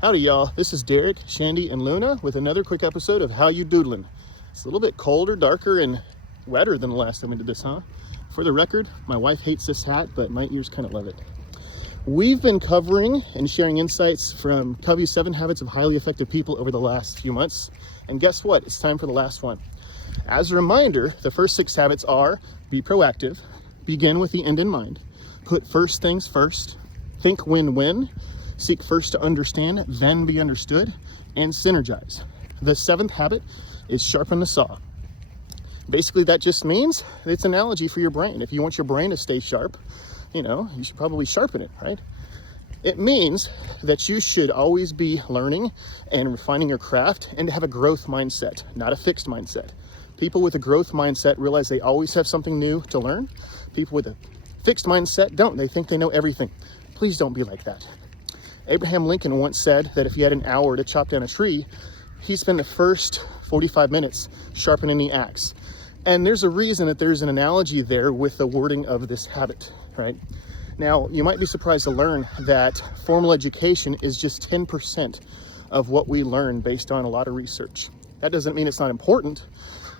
Howdy y'all, this is Derek, Shandy, and Luna with another quick episode of How You Doodlin. It's a little bit colder, darker, and wetter than the last time we did this, huh? For the record, my wife hates this hat, but my ears kind of love it. We've been covering and sharing insights from Covey's 7 Habits of Highly Effective People over the last few months. And guess what? It's time for the last one. As a reminder, the first 6 habits are: be proactive, begin with the end in mind, put first things first, think win-win, seek first to understand, then be understood, and synergize. The 7th habit is sharpen the saw. Basically, that just means it's an analogy for your brain. If you want your brain to stay sharp, you should probably sharpen it, right? It means that you should always be learning and refining your craft and to have a growth mindset, not a fixed mindset. People with a growth mindset realize they always have something new to learn. People with a fixed mindset don't. They think they know everything. Please don't be like that. Abraham Lincoln once said that if he had an hour to chop down a tree, he'd spend the first 45 minutes sharpening the axe. And there's a reason that there's an analogy there with the wording of this habit, right? Now, you might be surprised to learn that formal education is just 10% of what we learn based on a lot of research. That doesn't mean it's not important,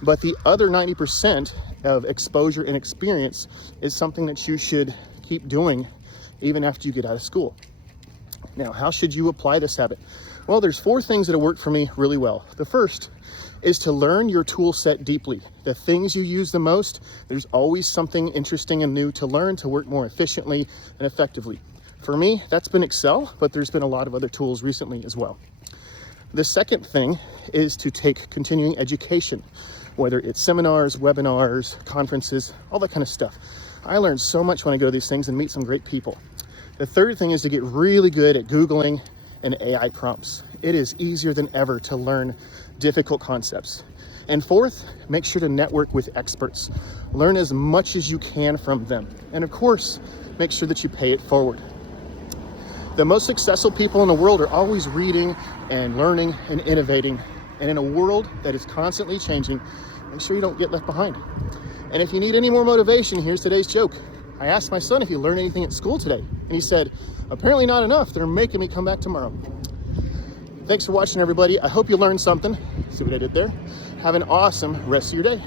but the other 90% of exposure and experience is something that you should keep doing even after you get out of school. Now, how should you apply this habit? Well, there's 4 things that have worked for me really well. The first is to learn your tool set deeply. The things you use the most, there's always something interesting and new to learn to work more efficiently and effectively. For me, that's been Excel, but there's been a lot of other tools recently as well. The second thing is to take continuing education, whether it's seminars, webinars, conferences, all that kind of stuff. I learn so much when I go to these things and meet some great people. The third thing is to get really good at Googling and AI prompts. It is easier than ever to learn difficult concepts. And fourth, make sure to network with experts. Learn as much as you can from them. And of course, make sure that you pay it forward. The most successful people in the world are always reading and learning and innovating. And in a world that is constantly changing, make sure you don't get left behind. And if you need any more motivation, here's today's joke. I asked my son if he learned anything at school today, and he said, apparently not enough. They're making me come back tomorrow. Thanks for watching, everybody. I hope you learned something. See what I did there? Have an awesome rest of your day.